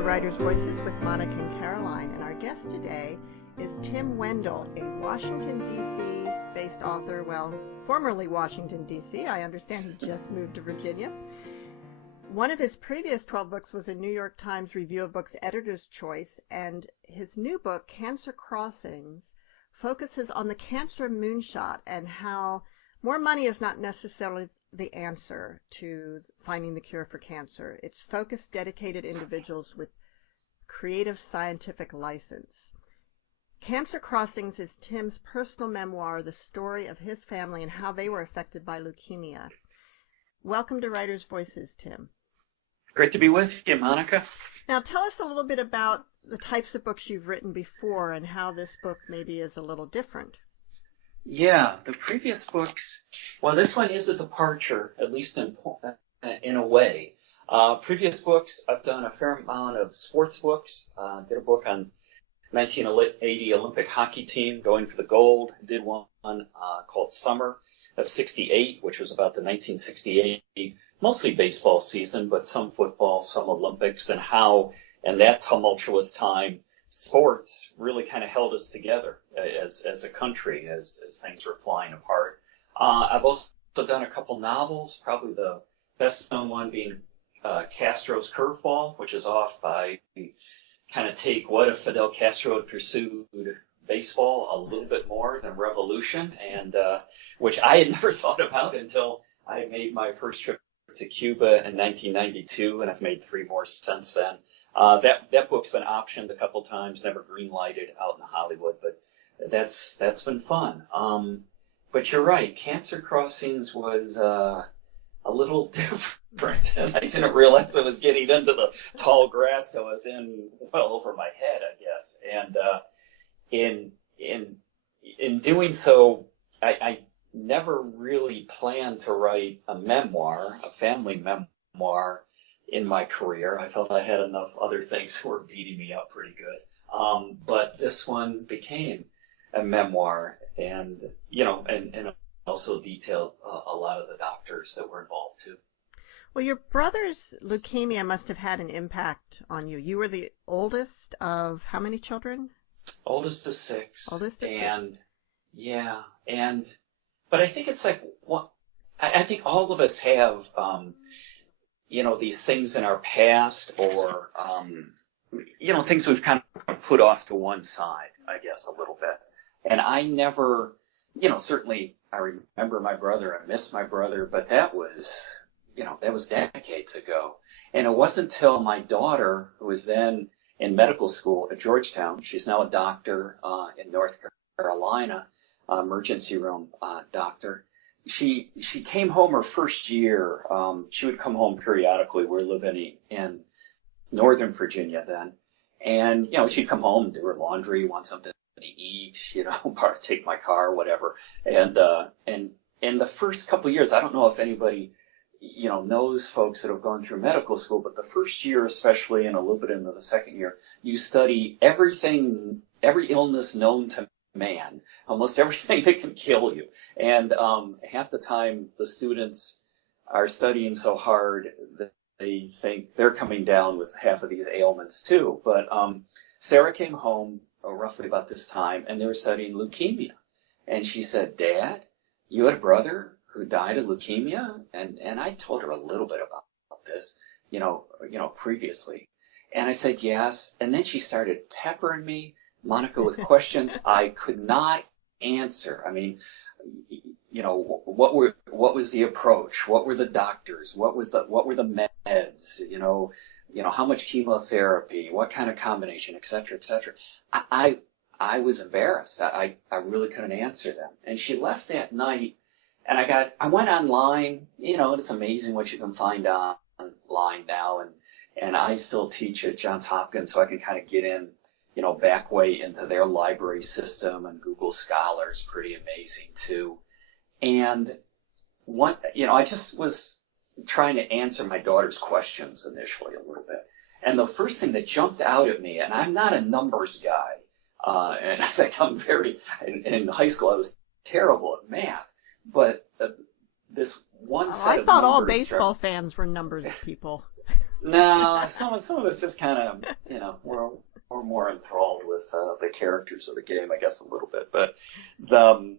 to Writers' Voices with Monica and Caroline, and our guest today is Tim Wendel, a Washington, D.C. based author, well, formerly Washington, D.C. I understand he just moved to Virginia. One of his previous 12 books was a New York Times Review of Books Editor's Choice, and his new book, Cancer Crossings, focuses on the cancer moonshot and how more money is not necessarily the answer to finding the cure for cancer. It's focused, dedicated individuals with creative scientific license. Cancer Crossings is Tim's personal memoir, the story of his family and how they were affected by leukemia. Welcome to Writers' Voices, Tim. Great to be with you, Monica. Now tell us a little bit about the types of books you've written before and how this book maybe is a little different. Yeah, the previous books, well, this one is a departure, at least in a way. Previous books, I've done a fair amount of sports books. Did a book on 1980 Olympic hockey team going for the gold. Did one called Summer of '68, which was about the 1968, mostly baseball season, but some football, some Olympics, and how in that tumultuous time sports really kind of held us together as a country as things were flying apart. I've also done a couple novels, probably the best known one being Castro's Curveball, which is off by kind of take what if Fidel Castro had pursued baseball a little bit more than revolution, and which I had never thought about until I made my first trip to Cuba in 1992, and I've made 3 more since then. That book's been optioned a couple times, never green-lighted out in Hollywood, but that's been fun. But you're right, Cancer Crossings was a little different, and I didn't realize I was getting into the tall grass I was in well over my head, I guess. And in doing so, I never really planned to write a memoir, a family memoir, in my career. I felt I had enough other things that were beating me up pretty good. But this one became a memoir, and also detailed a lot of the doctors that were involved too. Well, your brother's leukemia must have had an impact on you. You were the oldest of how many children? Oldest of 6. Oldest of 6. And yeah, but I think it's like I think all of us have, these things in our past or, things we've kind of put off to one side, I guess, a little bit. And I never, certainly I remember my brother, I miss my brother, but that was decades ago. And it wasn't until my daughter, who was then in medical school at Georgetown, she's now a doctor in North Carolina, emergency room doctor. She came home her first year. She would come home periodically. We're living in Northern Virginia then. And, she'd come home, do her laundry, want something to eat, take my car, whatever. And in the first couple of years, I don't know if anybody, knows folks that have gone through medical school, but the first year especially, and a little bit into the second year, you study everything, every illness known to man, almost everything that can kill you. And half the time the students are studying so hard that they think they're coming down with half of these ailments too. But Sarah came home roughly about this time, and they were studying leukemia. And she said, "Dad, you had a brother who died of leukemia?" And I told her a little bit about this, previously. And I said, "Yes." And then she started peppering me, Monica, with questions I could not answer. I mean, what was the approach? What were the doctors? What were the meds? How much chemotherapy? What kind of combination, et cetera, et cetera. I was embarrassed. I really couldn't answer them. And she left that night, and I went online. It's amazing what you can find online now. And I still teach at Johns Hopkins, so I can kind of get in, back way into their library system, and Google Scholar is pretty amazing too. And I just was trying to answer my daughter's questions initially a little bit. And the first thing that jumped out at me, and I'm not a numbers guy, and in fact, in high school I was terrible at math, but this one set I of thought all numbers baseball fans were numbers people. No, some of us just kind of, we're more enthralled with the characters of the game, I guess, a little bit. But the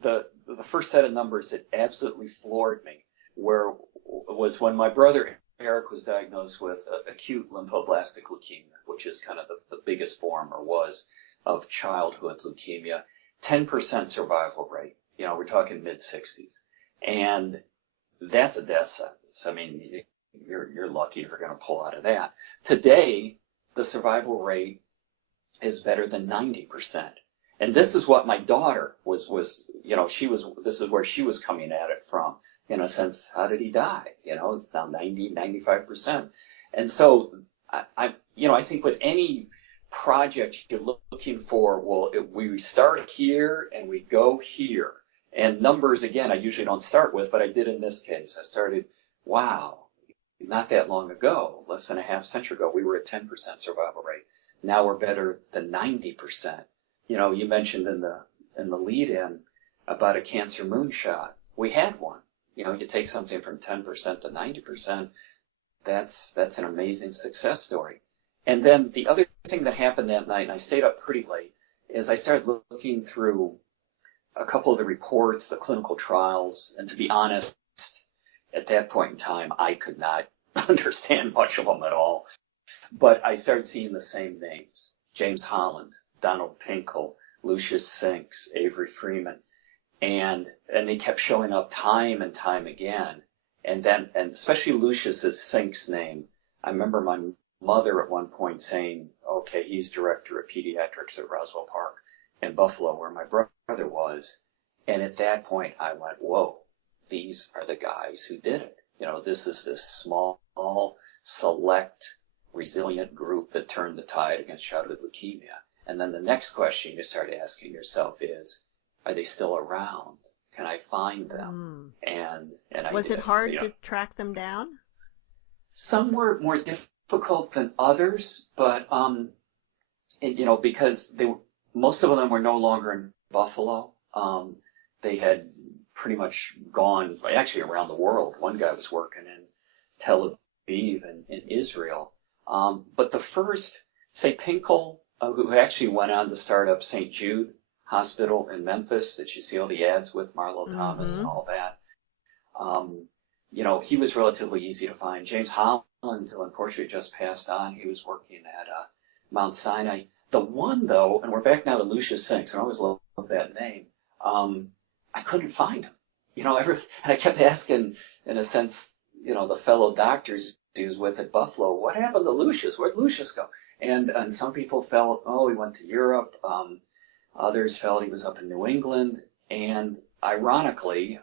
the first set of numbers that absolutely floored me was when my brother Eric was diagnosed with acute lymphoblastic leukemia, which is kind of the biggest form, or was, of childhood leukemia. 10% survival rate. We're talking mid-60s, and that's a death sentence. I mean, you're lucky if you're going to pull out of that. Today, the survival rate is better than 90%. And this is what my daughter was, this is where she was coming at it from, in a sense. How did he die? It's now 90, 95%. And so I think with any project you're looking for, well, we start here and we go here. And numbers, again, I usually don't start with, but I did in this case. I started, wow, not that long ago, less than a half century ago, we were at 10% survival rate. Now we're better than 90%. You mentioned in the lead-in about a cancer moonshot. We had one. You take something from 10% to 90%. That's an amazing success story. And then the other thing that happened that night, and I stayed up pretty late, is I started looking through a couple of the reports, the clinical trials, and to be honest, at that point in time, I could not understand much of them at all. But I started seeing the same names: James Holland, Donald Pinkel, Lucius Sinks, Avery Freeman, and they kept showing up time and time again. And especially Lucius's Sinks name, I remember my mother at one point saying, "Okay, he's director of pediatrics at Roswell Park in Buffalo, where my brother was." And at that point, I went, "Whoa, these are the guys who did it." This is this small, select, resilient group that turned the tide against childhood leukemia. And then the next question you start asking yourself is, are they still around? Can I find them? And I was did. it hard to track them down? Some were more difficult than others, but because most of them were no longer in Buffalo. They had pretty much gone actually around the world. One guy was working in Tel Aviv and in Israel. But the first, say, Pinkel, who actually went on to start up St. Jude Hospital in Memphis, that you see all the ads with Marlo Thomas and all that. He was relatively easy to find. James Holland, who unfortunately just passed on, he was working at Mount Sinai. The one, though, and we're back now to Lucius Sinks, and I always love that name, I couldn't find him. And I kept asking, in a sense, the fellow doctors he was with at Buffalo, what happened to Lucius? Where'd Lucius go? And some people felt, he went to Europe. Others felt he was up in New England. And ironically,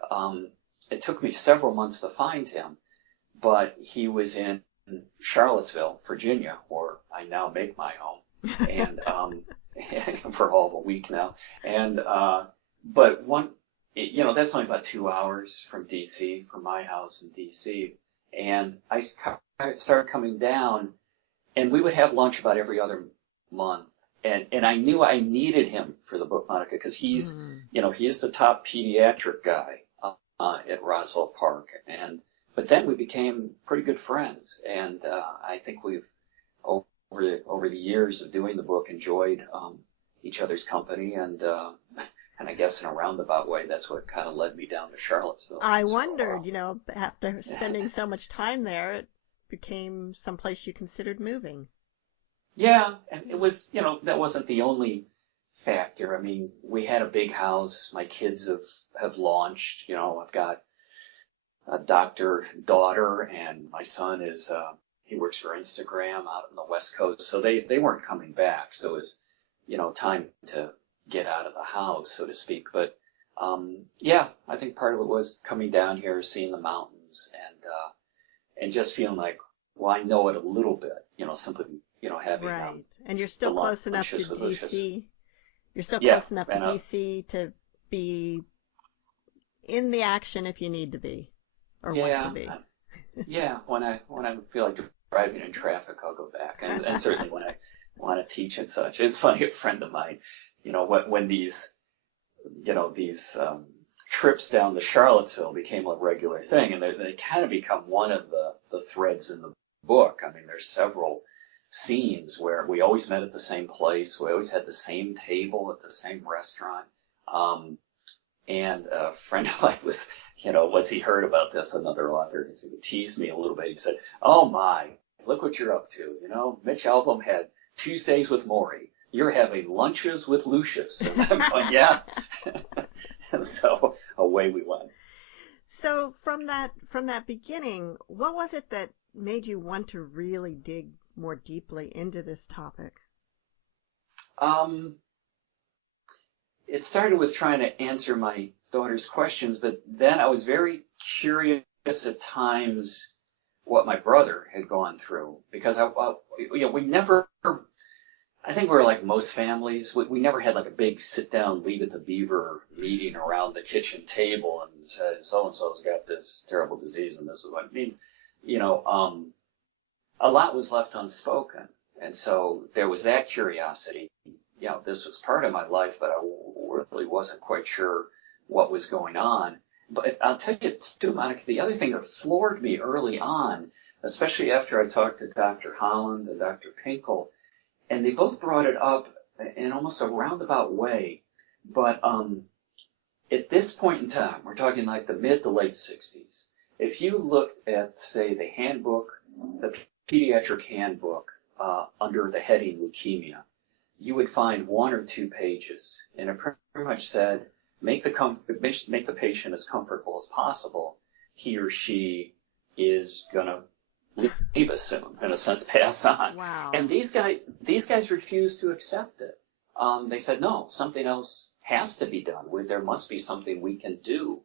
it took me several months to find him, but he was in Charlottesville, Virginia, where I now make my home, and for all of a week now. And but that's only about 2 hours from D.C., from my house in D.C. And I started coming down, and we would have lunch about every other month. And I knew I needed him for the book, Monica, because he's the top pediatric guy at Roswell Park. But then we became pretty good friends. And I think we've, over the years of doing the book, enjoyed each other's company. And I guess in a roundabout way, that's what kind of led me down to Charlottesville. I wondered, after spending so much time there, it became someplace you considered moving. Yeah, and it was, that wasn't the only factor. I mean, we had a big house. My kids have launched. I've got a doctor daughter, and my son is, he works for Instagram out on the West Coast. So they weren't coming back. So it was, time to get out of the house, so to speak. But I think part of it was coming down here, seeing the mountains, and just feeling like, well, I know it a little bit, simply, having right. And you're still close enough to DC. You're still close enough to DC to be in the action if you need to be, or want to be. When I feel like driving in traffic, I'll go back, and certainly when I want to teach and such. It's funny, a friend of mine, when these trips down to Charlottesville became a regular thing, and they kind of become one of the threads in the book. I mean, there's several scenes where we always met at the same place. We always had the same table at the same restaurant. Um, and a friend of mine was, once he heard about this, another author, he teased me a little bit. He said, "Oh my, look what you're up to. Mitch Albom had Tuesdays with Maury. You're having lunches with Lucius." And I'm going, yeah. And so away we went. So from that beginning, what was it that made you want to really dig more deeply into this topic? It started with trying to answer my daughter's questions, but then I was very curious at times what my brother had gone through, because we never, I think we're like most families, we never had like a big sit down, Leave It to Beaver meeting around the kitchen table and said, so and so's got this terrible disease and this is what it means. A lot was left unspoken, and so there was that curiosity. This was part of my life, but I really wasn't quite sure what was going on. But I'll tell you too, Monica, the other thing that floored me early on, especially after I talked to Dr. Holland and Dr. Pinkel, and they both brought it up in almost a roundabout way. But at this point in time, we're talking like the mid to late 60s. If you looked at, say, the handbook, the pediatric handbook under the heading leukemia, you would find one or two pages, and it pretty much said, make the patient as comfortable as possible. He or she is going to leave us soon, in a sense, pass on. Wow. And these guys refused to accept it. They said, no, something else has to be done. There must be something we can do.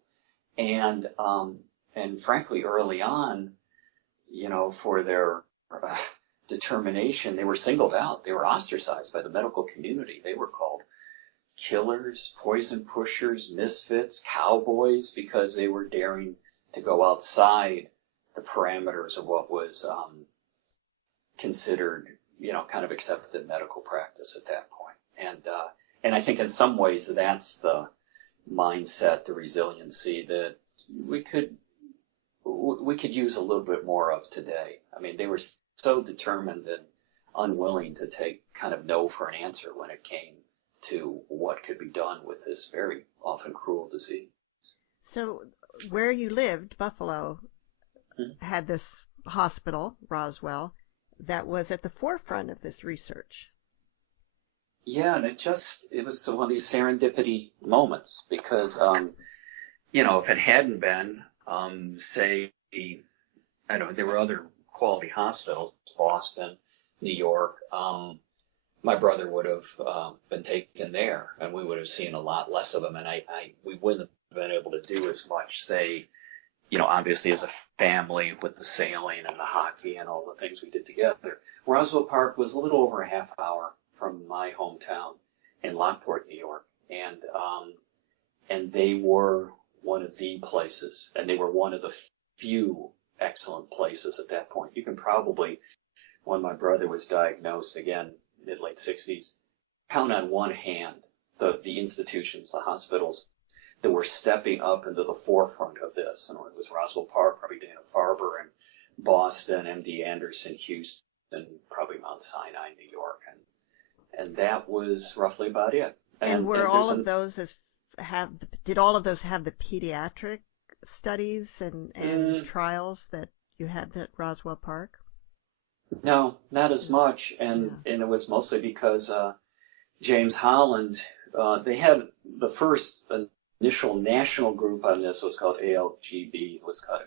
And frankly, early on, for their determination, they were singled out. They were ostracized by the medical community. They were called killers, poison pushers, misfits, cowboys, because they were daring to go outside the parameters of what was considered, kind of accepted medical practice at that point. And I think in some ways that's the mindset, the resiliency that we could use a little bit more of today. I mean, they were so determined and unwilling to take kind of no for an answer when it came to what could be done with this very often cruel disease. So where you lived, Buffalo, had this hospital, Roswell, that was at the forefront of this research. Yeah, and it was one of these serendipity moments, because, if it hadn't been, say, I don't know, there were other quality hospitals, Boston, New York, my brother would have been taken there, and we would have seen a lot less of him, and we wouldn't have been able to do as much, say, obviously as a family with the sailing and the hockey and all the things we did together. Roswell Park was a little over a half hour from my hometown in Lockport, New York, and they were one of the places, and they were one of the few excellent places at that point. You can probably, when my brother was diagnosed, again, mid-late 60s, count on one hand the institutions, the hospitals that were stepping up into the forefront of this. And it was Roswell Park, probably Dana-Farber, and Boston, MD Anderson, Houston, probably Mount Sinai, New York, and that was roughly about it. And were all of those did all of those have the pediatric studies and trials that you had at Roswell Park? No, not as much, and it was mostly because James Holland, they had the first initial national group on this was called ALGB. It was called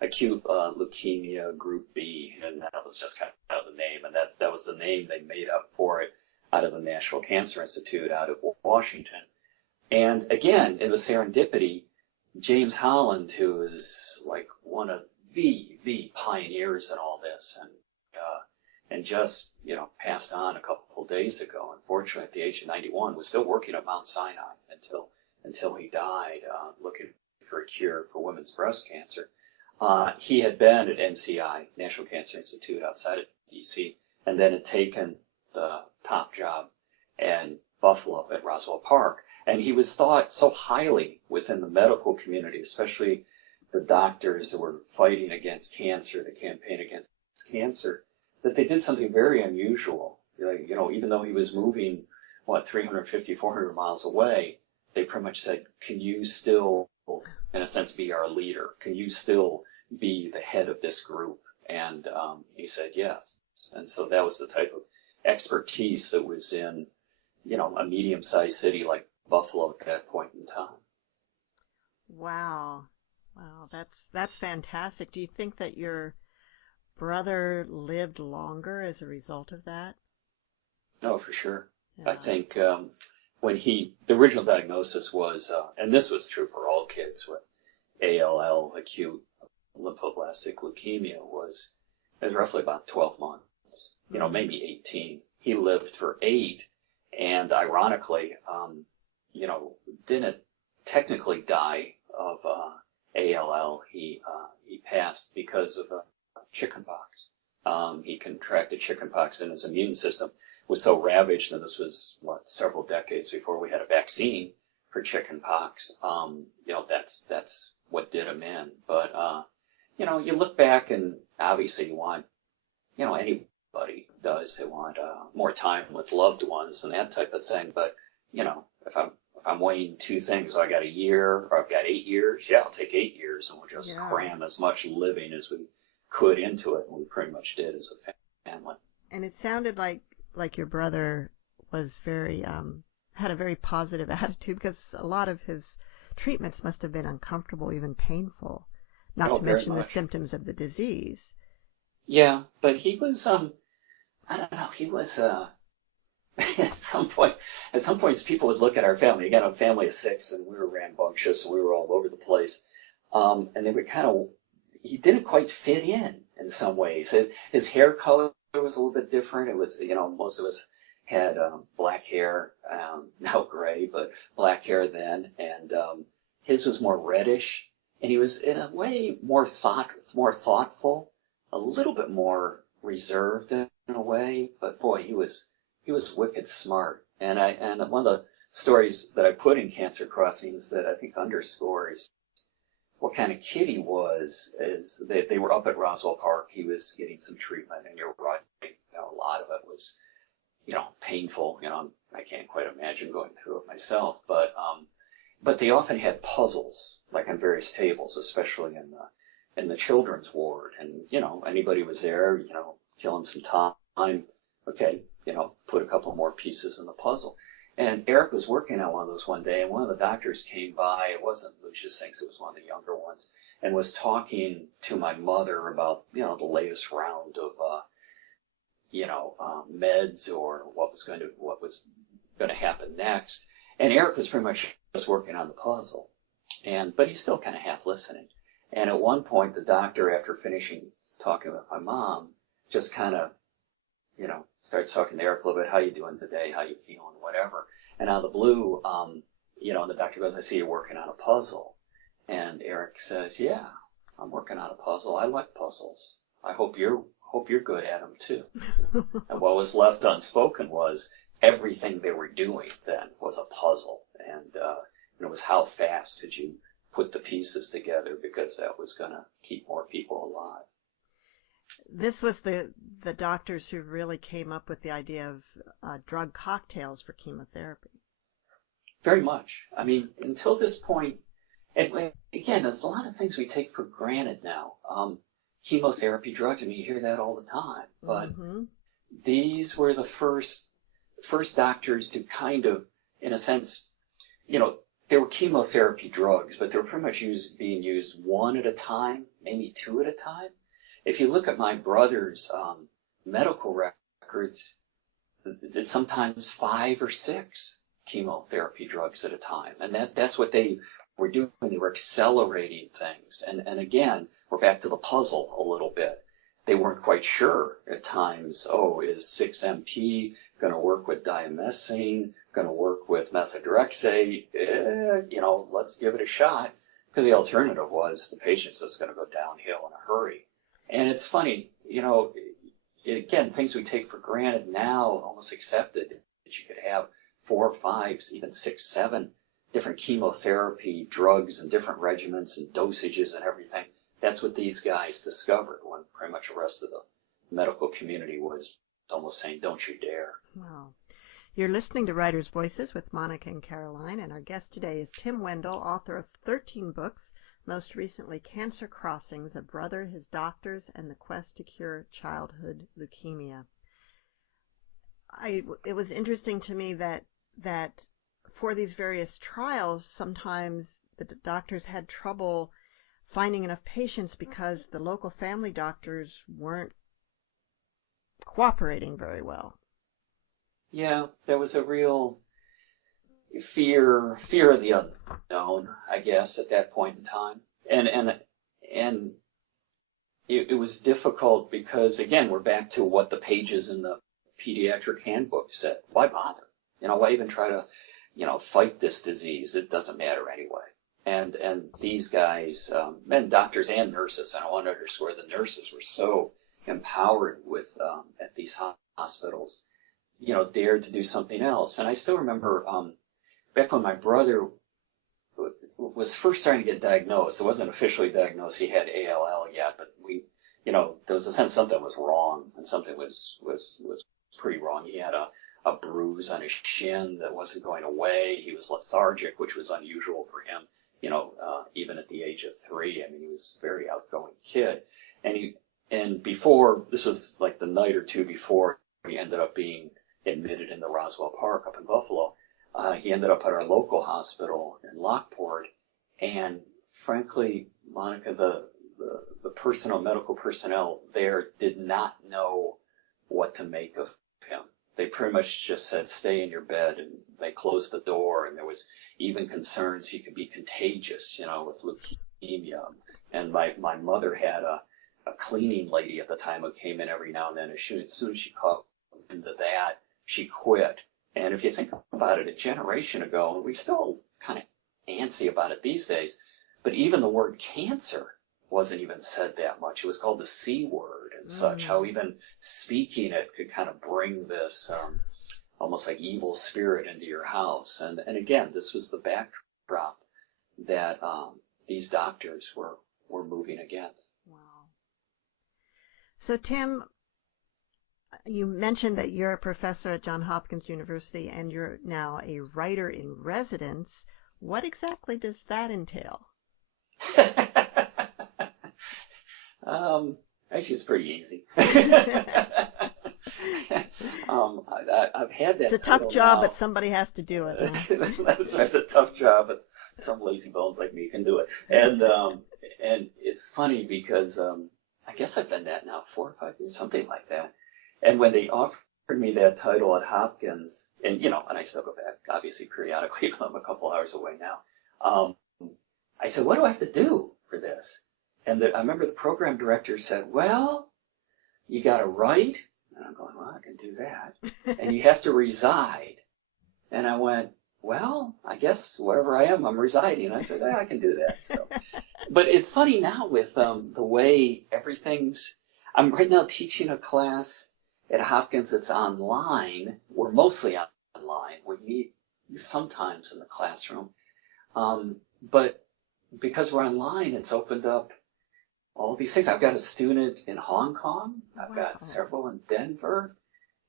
acute leukemia group B, and that was just kind of the name, and that was the name they made up for it out of the National Cancer Institute out of Washington. And again, it was serendipity. James Holland, who is like one of the pioneers in all this, and just passed on a couple of days ago. Unfortunately, at the age of 91, was still working at Mount Sinai until he died, looking for a cure for women's breast cancer. He had been at NCI, National Cancer Institute, outside of D.C., and then had taken the top job in Buffalo at Roswell Park. And he was thought so highly within the medical community, especially the doctors who were fighting against cancer, the campaign against cancer, that they did something very unusual. You know, even though he was moving, 350, 400 miles away, they pretty much said, can you still, in a sense, be our leader? Can you still be the head of this group? And he said yes. And so that was the type of expertise that was in, you know, a medium-sized city like Buffalo at that point in time. Wow. Wow, that's fantastic. Do you think that your brother lived longer as a result of that? Oh, for sure. Yeah. I think when the original diagnosis was, and this was true for all kids with ALL, acute lymphoblastic leukemia, was roughly about 12 months, you know, maybe 18. He lived for 8, and ironically, you know, didn't technically die of ALL. He passed because of chickenpox. He contracted chickenpox, and his immune system was so ravaged, and this was several decades before we had a vaccine for chickenpox. You know, that's what did him in. But you know, you look back, and obviously you want, you know, anybody does, they want more time with loved ones and that type of thing. But you know, if I'm weighing two things, I got a year or I've got 8 years, yeah, I'll take 8 years, and we'll just cram as much living as we could into it, and we pretty much did as a family. And it sounded like your brother was very had a very positive attitude, because a lot of his treatments must have been uncomfortable, even painful, not to mention the symptoms of the disease. Yeah, but he was I don't know, he was at some points people would look at our family. Again, a family of 6, and we were rambunctious, and we were all over the place. And they would he didn't quite fit in some ways. His hair color was a little bit different. It was, you know, most of us had black hair, now gray, but black hair then. And his was more reddish. And he was, in a way, more thoughtful, a little bit more reserved in a way. But boy, he was wicked smart. And one of the stories that I put in Cancer Crossings that I think underscores what kind of kid he was is they were up at Roswell Park. He was getting some treatment, and you're right, you know, a lot of it was, you know, painful. You know, I can't quite imagine going through it myself, but they often had puzzles, like on various tables, especially in the children's ward. And, you know, anybody was there, you know, killing some time. Okay, you know, put a couple more pieces in the puzzle. And Eric was working on one of those one day, and one of the doctors came by. It wasn't Lucius Sinks, it was one of the younger ones, and was talking to my mother about, you know, the latest round of, you know, meds, or what was going to happen next. And Eric was pretty much just working on the puzzle, but he's still kind of half listening. And at one point, the doctor, after finishing talking with my mom, just kind of, you know, starts talking to Eric a little bit. How you doing today? How you feeling? Whatever. And out of the blue, you know, and the doctor goes, I see you're working on a puzzle. And Eric says, yeah, I'm working on a puzzle. I like puzzles. I hope you're good at them too. And what was left unspoken was everything they were doing then was a puzzle. And it was how fast could you put the pieces together, because that was going to keep more people alive. This was the doctors who really came up with the idea of drug cocktails for chemotherapy. Very much. I mean, until this point, and again, there's a lot of things we take for granted now. Chemotherapy drugs, I mean, you hear that all the time. But these were the first doctors to kind of, in a sense, you know, they were chemotherapy drugs, but they were pretty much being used one at a time, maybe 2 at a time. If you look at my brother's medical records, it's sometimes 5 or 6 chemotherapy drugs at a time. And that's what they were doing. They were accelerating things. And again, we're back to the puzzle a little bit. They weren't quite sure at times, is 6-MP going to work with diamesine, going to work with methotrexate? You know, let's give it a shot. Because the alternative was the patient's just going to go downhill in a hurry. And it's funny, you know, again, things we take for granted now, almost accepted, that you could have 4 or 5, even 6, 7 different chemotherapy drugs and different regimens and dosages and everything. That's what these guys discovered when pretty much the rest of the medical community was almost saying, don't you dare. Wow. You're listening to Writers' Voices with Monica and Caroline, and our guest today is Tim Wendel, author of 13 books, most recently Cancer Crossings, A Brother, His Doctors, and the Quest to Cure Childhood Leukemia. It was interesting to me that for these various trials, sometimes the doctors had trouble finding enough patients because the local family doctors weren't cooperating very well. Yeah, there was a real fear of the unknown, I guess, at that point in time. And it was difficult because, again, we're back to what the pages in the pediatric handbook said. Why bother? Why even try to, fight this disease? It doesn't matter anyway. And these guys, men, doctors and nurses, and I want to underscore the nurses were so empowered with at these hospitals, dared to do something else. And I still remember back when my brother was first starting to get diagnosed. It wasn't officially diagnosed. He had ALL yet, but there was a sense something was wrong, and something was pretty wrong. He had a bruise on his shin that wasn't going away. He was lethargic, which was unusual for him, even at the age of 3. I mean, he was a very outgoing kid. And before, this was like the night or two before he ended up being admitted in the Roswell Park up in Buffalo, he ended up at our local hospital in Lockport. And frankly, Monica, the medical personnel there did not know what to make of him. They pretty much just said, stay in your bed, and they closed the door, and there was even concerns he could be contagious, with leukemia. And my mother had a cleaning lady at the time who came in every now and then. As soon as she caught into that, she quit. And if you think about it, a generation ago, and we still kind of antsy about it these days, but even the word cancer wasn't even said that much. It was called the C word and such, how even speaking it could kind of bring this almost like evil spirit into your house. And again, this was the backdrop that these doctors were moving against. Wow. So, Tim, you mentioned that you're a professor at Johns Hopkins University and you're now a writer in residence. What exactly does that entail? Actually, it's pretty easy. I've had that. It's a tough job, but somebody has to do it. Huh? That's right. It's a tough job, but some lazy bones like me can do it. And it's funny because I guess I've done that now 4 or 5 years, something like that. And when they offered me that title at Hopkins, and I still go back, obviously periodically, because I'm a couple hours away now. I said, what do I have to do for this? And I remember the program director said, well, you got to write. And I'm going, well, I can do that. And you have to reside. And I went, well, I guess wherever I am, I'm residing. And I said, I can do that. So, but it's funny now with the way everything's. I'm right now teaching a class at Hopkins that's online. We're mostly online. We meet sometimes in the classroom. But because we're online, it's opened up all these things. I've got a student in Hong Kong. I've got several in Denver.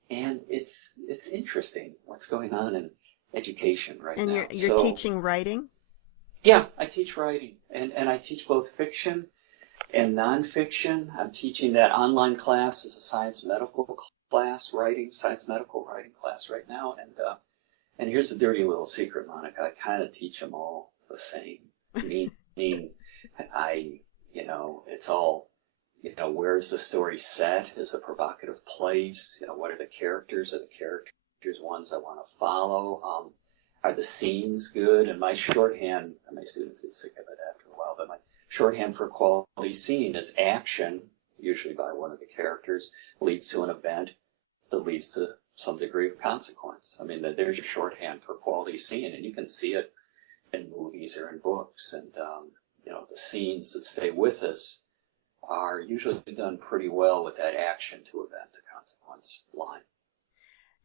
And it's interesting what's going on in education right now. And you're teaching writing? Yeah, I teach writing. And I teach both fiction and nonfiction. I'm teaching that online class as a science medical class, science medical writing class right now. And here's the dirty little secret, Monica. I kind of teach them all the same. Meaning, it's all, where's the story set? Is a provocative place? What are the characters? Are the characters ones I want to follow? Are the scenes good? And my shorthand, and my students get sick of it after a while, but my shorthand for quality scene is action, usually by one of the characters, leads to an event that leads to some degree of consequence. I mean, there's your shorthand for quality scene, and you can see it in movies or in books. And, the scenes that stay with us are usually done pretty well with that action to event to consequence line.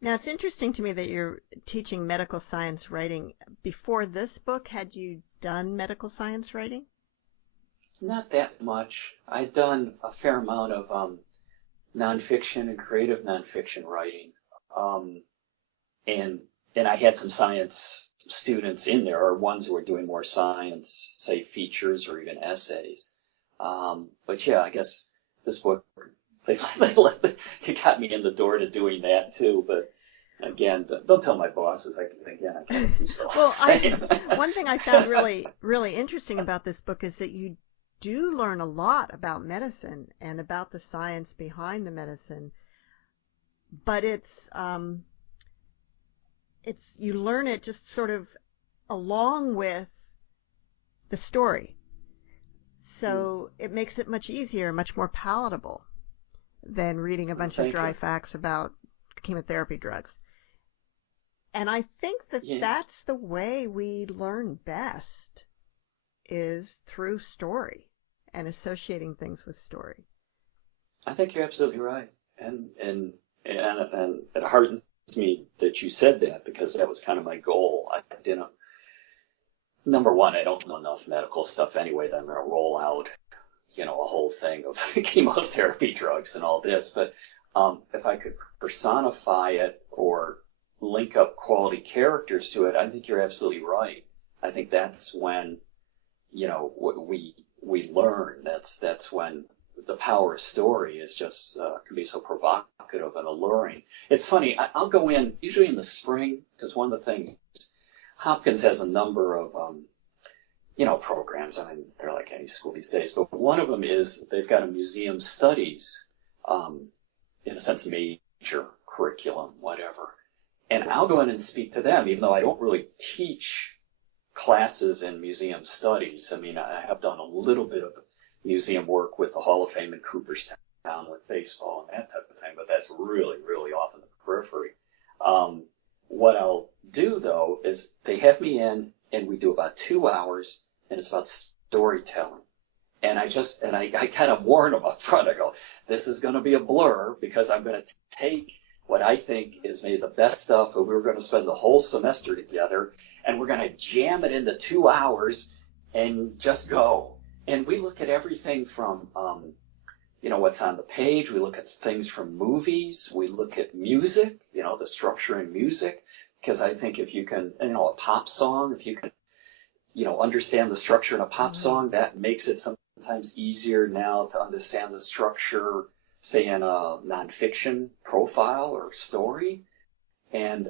Now, it's interesting to me that you're teaching medical science writing. Before this book, had you done medical science writing? Not that much. I'd done a fair amount of nonfiction and creative nonfiction writing. And I had some science students in there, or ones who were doing more science, say features or even essays. But yeah, I guess this book, it got me in the door to doing that too. But again, don't tell my bosses. I can't teach those. Well, one thing I found really, really interesting about this book is that you do learn a lot about medicine and about the science behind the medicine, but it's you learn it just sort of along with the story. So it makes it much easier, much more palatable than reading a bunch of dry facts about chemotherapy drugs. And I think that that's the way we learn best, is through story and associating things with story. I think you're absolutely right. And it hardens me that you said that, because that was kind of my goal. I didn't. Number one, I don't know enough medical stuff anyway that I'm going to roll out, a whole thing of chemotherapy drugs and all this. But if I could personify it or link up quality characters to it, I think you're absolutely right. I think that's when, we learn. That's when the power of story is just can be so provocative and alluring. It's funny. I'll go in usually in the spring, because one of the things, Hopkins has a number of programs. I mean, they're like any school these days, but one of them is they've got a museum studies, in a sense, major curriculum, whatever. And I'll go in and speak to them, even though I don't really teach classes in museum studies. I mean, I have done a little bit of museum work with the Hall of Fame in Cooperstown with baseball and that type of thing, but that's really, really off in the periphery. What I'll do, though, is they have me in, and we do about 2 hours, and it's about storytelling. And I kind of warn them up front. I go, this is going to be a blur, because I'm going to take what I think is maybe the best stuff that we were going to spend the whole semester together, and we're going to jam it into 2 hours and just go. And we look at everything from, what's on the page. We look at things from movies. We look at music, the structure in music, because I think if you can, a pop song, if you can, understand the structure in a pop song, that makes it sometimes easier now to understand the structure, say, in a nonfiction profile or story. And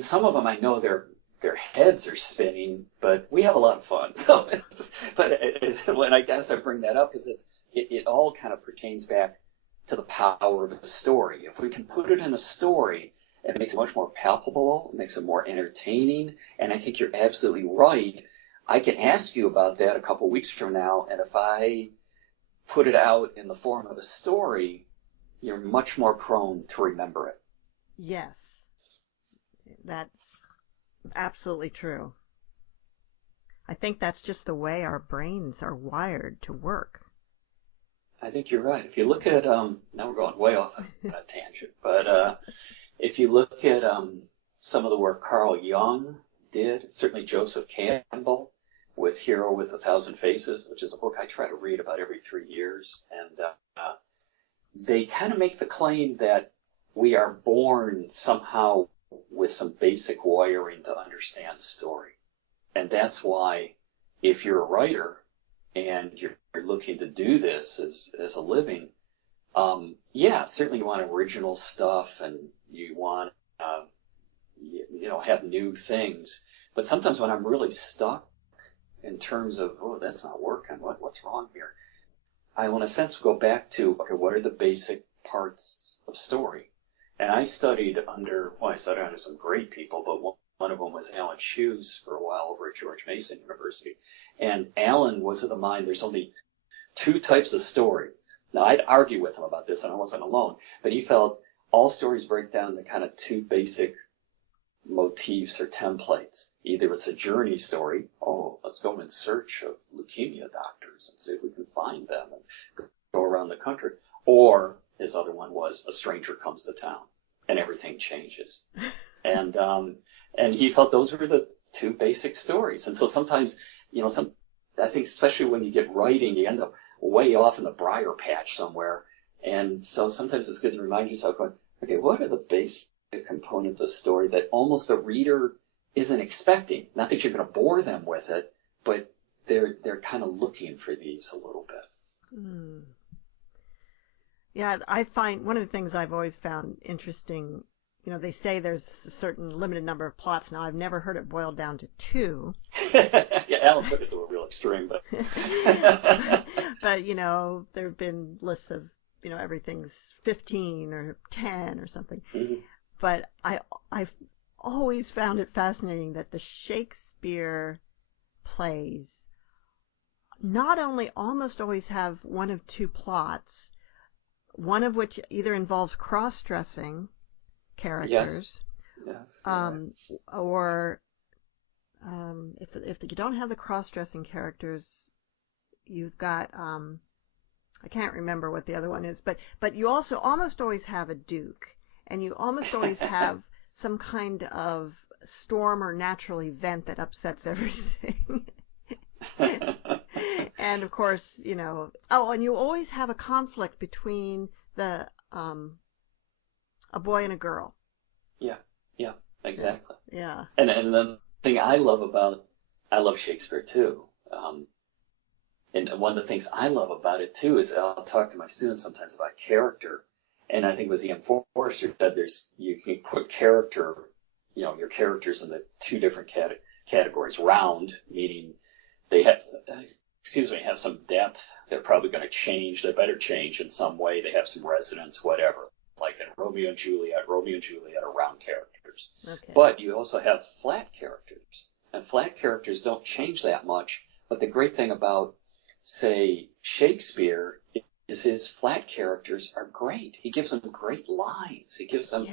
some of them, I know their heads are spinning, but we have a lot of fun. So, when I guess I bring that up, because it all kind of pertains back to the power of a story. If we can put it in a story, it makes it much more palpable, it makes it more entertaining, and I think you're absolutely right. I can ask you about that a couple weeks from now, and if I put it out in the form of a story, you're much more prone to remember it. Yes, that's absolutely true. I think that's just the way our brains are wired to work. I think you're right. If you look at, now we're going way off on a tangent, but if you look at some of the work Carl Jung did, certainly Joseph Campbell with Hero with a Thousand Faces, which is a book I try to read about every 3 years, and they kind of make the claim that we are born somehow with some basic wiring to understand story. And that's why if you're a writer and you're looking to do this as a living, certainly you want original stuff and you want, have new things. But sometimes when I'm really stuck in terms of, that's not working, what's wrong here? I will in a sense go back to, okay, what are the basic parts of story? And I studied under some great people, but one of them was Alan Shoes for a while over at George Mason University. And Alan was of the mind there's only 2 types of story. Now, I'd argue with him about this, and I wasn't alone, but he felt all stories break down to kind of 2 basic motifs or templates. Either it's a journey story, let's go in search of leukemia doctors and see if we can find them and go around the country. Or his other one was a stranger comes to town and everything changes. And he felt those were the 2 basic stories. And so sometimes, I think especially when you get writing, you end up way off in the briar patch somewhere. And so sometimes it's good to remind yourself, going, okay, what are the basic components of story that almost the reader isn't expecting? Not that you're going to bore them with it, but they're kind of looking for these a little bit. Mm. Yeah, I find one of the things I've always found interesting, they say there's a certain limited number of plots. Now, I've never heard it boiled down to 2. Yeah, Alan took it to a real extreme, but but there have been lists of everything's 15 or 10 or something. Mm-hmm. But I've always found it fascinating that the Shakespeare plays not only almost always have one of 2 plots, one of which either involves cross-dressing characters, yes, or if you don't have the cross-dressing characters, you've got I can't remember what the other one is, but you also almost always have a duke, and you almost always have some kind of storm or natural event that upsets everything. And of course, and you always have a conflict between a boy and a girl. Yeah, exactly. Yeah. And the thing I love Shakespeare too. And one of the things I love about it too is I'll talk to my students sometimes about character. And I think it was Ian Forster said you can put character, your characters in the 2 different categories. Round, meaning they have some depth. They're probably going to change. They better change in some way. They have some resonance, whatever. Like in Romeo and Juliet are round characters. Okay. But you also have flat characters. And flat characters don't change that much. But the great thing about, say, Shakespeare is his flat characters are great. He gives them great lines. He gives them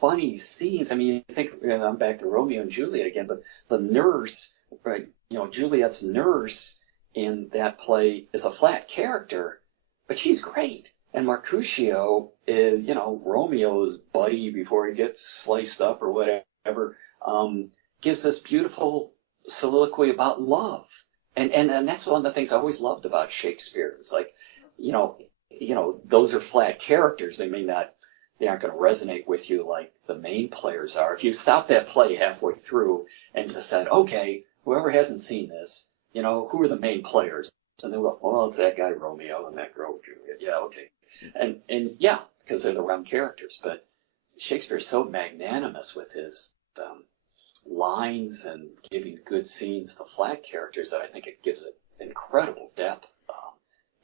funny scenes. I mean, you think, I'm back to Romeo and Juliet again, but the nurse, right, Juliet's nurse in that play is a flat character, but she's great. And Mercutio is, Romeo's buddy before he gets sliced up or whatever, gives this beautiful soliloquy about love. And that's one of the things I always loved about Shakespeare. It's like, those are flat characters. They aren't going to resonate with you like the main players are. If you stop that play halfway through and just said, okay, whoever hasn't seen this, who are the main players? And they go, well, it's that guy Romeo and that girl Juliet. Yeah, okay. And yeah, because they're the round characters. But Shakespeare's so magnanimous with his lines and giving good scenes to flat characters that I think it gives it incredible depth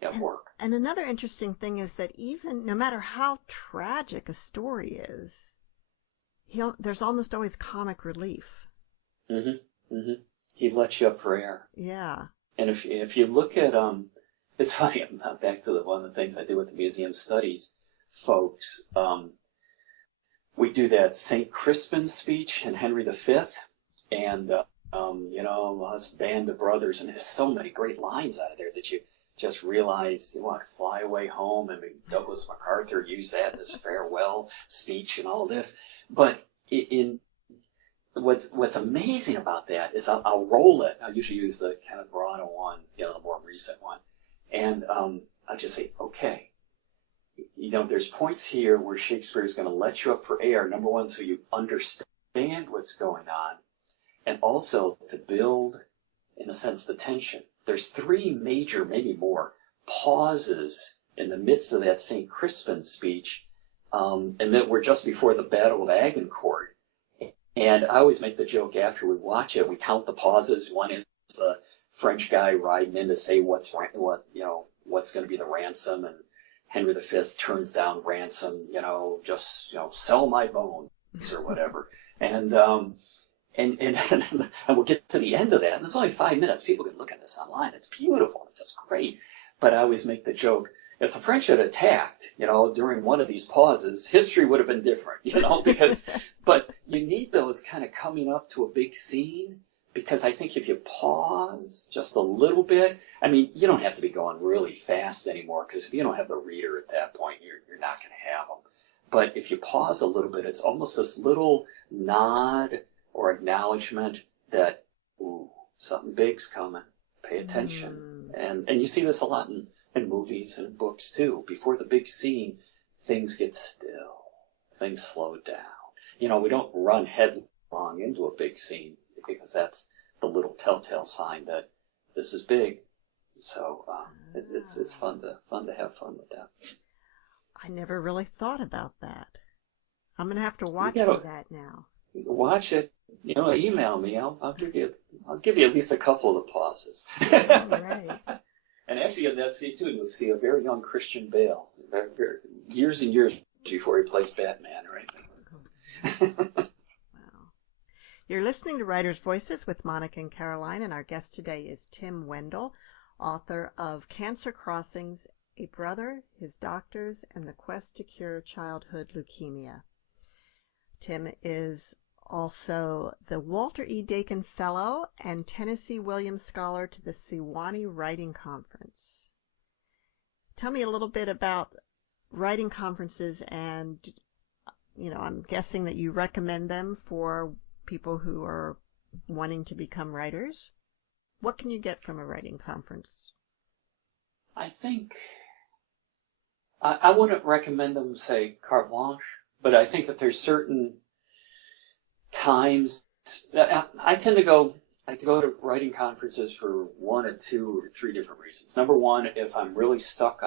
of work. And another interesting thing is that even no matter how tragic a story is, there's almost always comic relief. Mm-hmm. Mm-hmm. He lets you up for air. Yeah. And if you look at it's funny. I'm not back to one of the things I do with the museum studies folks. We do that St. Crispin speech in Henry V, and us band of brothers, and there's so many great lines out of there that you just realize, fly away home, and Douglas MacArthur used that in his farewell speech and all this. But what's amazing about that is I'll roll it. I usually use the Kenneth Branagh one, the more recent one, and I'll just say, okay. There's points here where Shakespeare is going to let you up for air, number one, so you understand what's going on, and also to build, in a sense, the tension. There's 3 major, maybe more, pauses in the midst of that St. Crispin speech, and that we're just before the Battle of Agincourt. And I always make the joke after we watch it, we count the pauses. One is the French guy riding in to say what's going to be the ransom, and Henry V turns down ransom, sell my bones or whatever. And we'll get to the end of that. And there's only 5 minutes. People can look at this online. It's beautiful. It's just great. But I always make the joke, if the French had attacked, during one of these pauses, history would have been different, but you need those kind of coming up to a big scene. Because I think if you pause just a little bit, you don't have to be going really fast anymore, because if you don't have the reader at that point, you're not going to have them. But if you pause a little bit, it's almost this little nod or acknowledgement that, ooh, something big's coming. Pay attention. And you see this a lot in movies and books too. Before the big scene, things get still. Things slow down. We don't run headlong into a big scene because that's the little telltale sign that this is big. So it's fun to have fun with that. I never really thought about that. I'm gonna have to watch that now. Watch it. Email me. I'll give you at least a couple of the pauses. All right. And actually, in that scene too, you'll see a very young Christian Bale, years and years before he plays Batman, right? Wow. You're listening to Writers' Voices with Monica and Caroline, and our guest today is Tim Wendel, author of Cancer Crossings, A Brother, His Doctors, and the Quest to Cure Childhood Leukemia. Tim is also the Walter E. Dakin Fellow and Tennessee Williams Scholar to the Sewanee Writing Conference. Tell me a little bit about writing conferences, and I'm guessing that you recommend them for people who are wanting to become writers. What can you get from a writing conference? I think I wouldn't recommend them, say, carte blanche, but I think that there's certain times that I tend to go to writing conferences for one or two or three different reasons. Number one, if I'm really stuck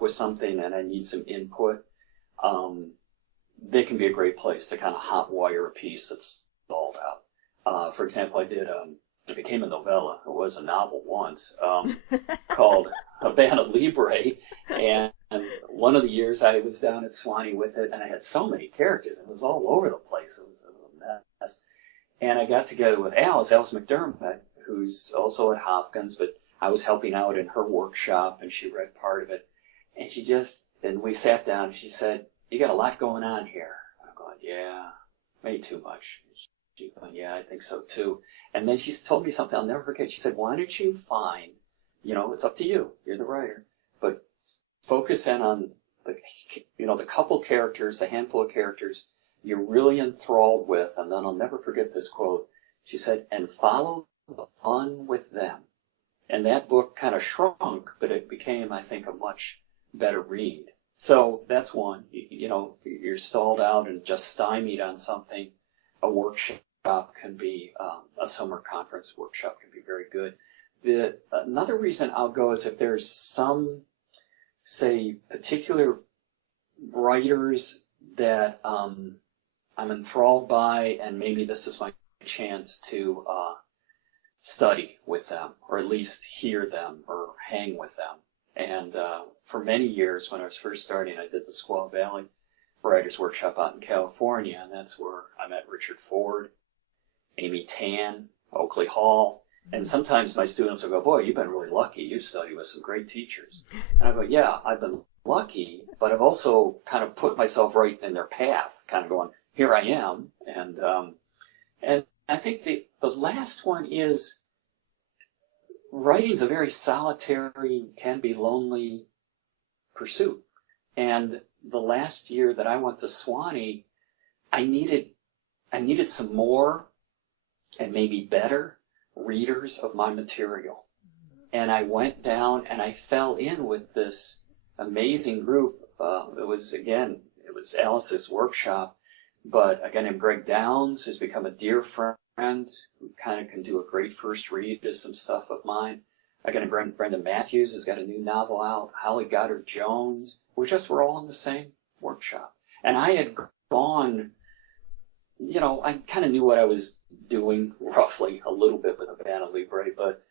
with something and I need some input, they can be a great place to kind of hot wire a piece that's stalled out. For example, it became a novella. It was a novel once, called Havana Libre, and one of the years I was down at Sewanee with it, and I had so many characters. It was all over the place. It was a mess. And I got together with Alice McDermott, who's also at Hopkins, but I was helping out in her workshop, and she read part of it. And we sat down, and she said, "You got a lot going on here." And I'm going, "Yeah, maybe too much." She's going, "Yeah, I think so too." And then she told me something I'll never forget. She said, "Why don't you find, it's up to you. You're the writer, but focus in on the couple characters, a handful of characters you're really enthralled with." And then I'll never forget this quote. She said, "And follow the fun with them." And that book kind of shrunk, but it became, I think, a much better read. So that's one. You're stalled out and just stymied on something. A workshop can be, a summer conference workshop can be very good. Another reason I'll go is if there's some, say, particular writers that I'm enthralled by, and maybe this is my chance to study with them, or at least hear them or hang with them. And for many years, when I was first starting, I did the Squaw Valley Writers Workshop out in California, and that's where I met Richard Ford, Amy Tan, Oakley Hall. And sometimes my students will go, "Boy, you've been really lucky. You studied with some great teachers." And I go, "Yeah, I've been lucky, but I've also kind of put myself right in their path, kind of going, here I am." And I think the last one is, writing's a very solitary, can be lonely pursuit. And the last year that I went to Sewanee, I needed some more and maybe better readers of my material. And I went down and I fell in with this amazing group. It was Alice's workshop, but a guy named Greg Downs, who's become a dear friend, who kind of can do a great first read to some stuff of mine. A guy named Brendan Matthews has got a new novel out. Holly Goddard Jones. We're all in the same workshop. And I had gone, I kind of knew what I was doing roughly a little bit with Havana Libre, but